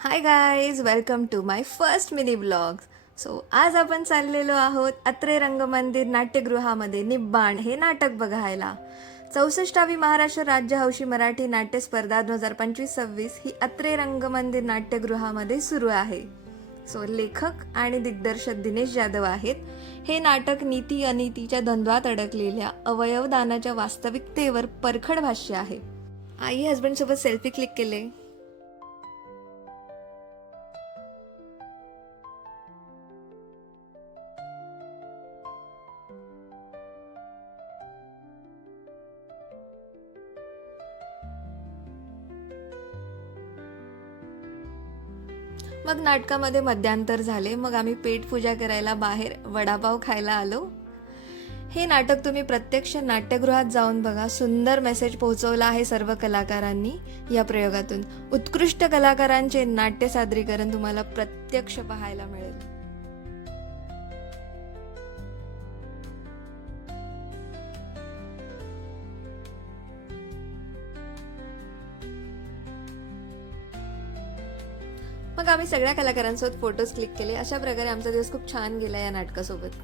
High guys, welcome to my first mini blogs. So आज आपण चाललेलो आहोत अत्रे रंगमंदिर नाट्यगृहामध्ये निब्बाण हे नाटक बघायला. 64वी महाराष्ट्र राज्य हौशी मराठी नाट्य स्पर्धा 2025-26 ही अत्रे रंगमंदिर नाट्यगृहामध्ये सुरू आहे. सो लेखक आणि दिग्दर्शक दिनेश जाधव आहेत. हे नाटक नीती अनितीच्या द्वंद्वात अडकलेल्या अवयवदानाच्या वास्तविकतेवर परखड भाष्य आहे. आई हस्बंड सोबत सेल्फी क्लिक केले. मग नाटकामध्ये मध्यांतर झाले. मग आम्ही पेटपूजा करायला बाहेर वडापाव खायला आलो. हे नाटक तुम्ही प्रत्यक्ष नाट्यगृहात जाऊन बघा. सुंदर मेसेज पोहोचवला आहे सर्व कलाकारांनी या प्रयोगातून. उत्कृष्ट कलाकारांचे नाट्य सादरीकरण तुम्हाला प्रत्यक्ष पाहायला मिळेल. मग आम्ही सगळ्या कलाकारांसोबत फोटोज क्लिक केले. अशा प्रकारे आमचा दिवस खूप छान गेला या नाटकासोबत.